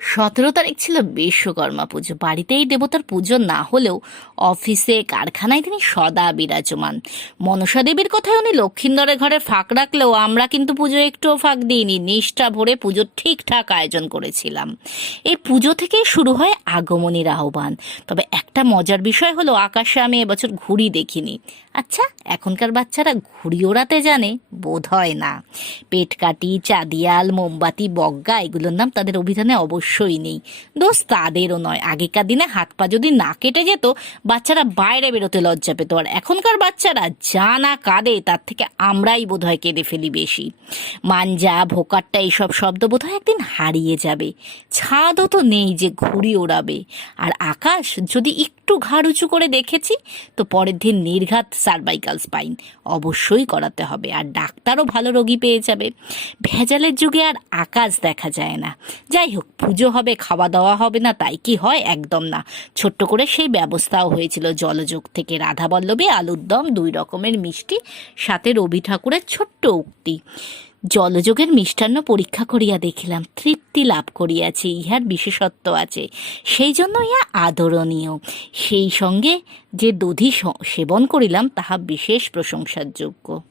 সতেরো তারিখ ছিল বিশ্বকর্মা পুজো। বাড়িতেই দেবতার পুজো না হলেও অফিসে, কারখানায় তিনি সদা বিরাজমান। মনসা দেবীর কথায় উনি লক্ষিন্দরের ঘরে ফাঁক রাখলেও আমরা কিন্তু পুজো একটুও ফাঁক দিইনি, নিষ্ঠা ভরে পুজোর ঠিকঠাক আয়োজন করেছিলাম। এই পুজো থেকেই শুরু হয় আগমনীর আহ্বান। তবে একটা মজার বিষয় হলো, আকাশে আমি এবছর ঘুড়ি দেখিনি। আচ্ছা এখনকার বাচ্চারা ঘুড়ি ওড়াতে জানে বোধ হয় না। পেট কাটি, চাঁদিয়াল, মোমবাতি বজ্ঞা এগুলোর নাম তাদের অভিধানে অবশ্যই নেই। দোষ তাদেরও নয়। আগেকার দিনে হাত পা যদি না কেটে যেত, বাচ্চারা বাইরে বেরোতে লজ্জা পেত। আর এখনকার বাচ্চারা যা না কাঁদে, তার থেকে আমরাই বোধহয় কেঁদে ফেলি বেশি। মাঞ্জা ভোকারটা এইসব শব্দ বোধহয় একদিন হারিয়ে যাবে। ছাদও তো নেই যে ঘুড়ি ওড়াবে। আর আকাশ, যদি একটু ঘাড় উঁচু করে দেখেছি, তো পরের দিন নির্ঘাত সার্ভাইকাল স্পাইন অবশ্যই করাতে হবে। আর ডাক্তারও ভালো রোগী পেয়ে যাবে। ভেজালের যুগে আর আকাশ দেখা যায় না। যাই হোক, পুজো হবে খাওয়া দাওয়া হবে না, তাই কি হয়? একদম না। ছোট্ট করে সেই ব্যবস্থাও হয়েছিল জলযোগ থেকে রাধাবল্লভী আলুর দম দুই রকমের মিষ্টি, সাথে রবি ঠাকুরের ছোট্ট উক্তি। জলযোগের মিষ্টান্ন পরীক্ষা করিয়া দেখিলাম, তৃপ্তি লাভ করিয়াছে, ইহার বিশেষত্ব আছে। সেই জন্য ইহা আদরণীয়। সেই সঙ্গে যে দধি সেবন করিলাম, তাহা বিশেষ প্রশংসার যোগ্য।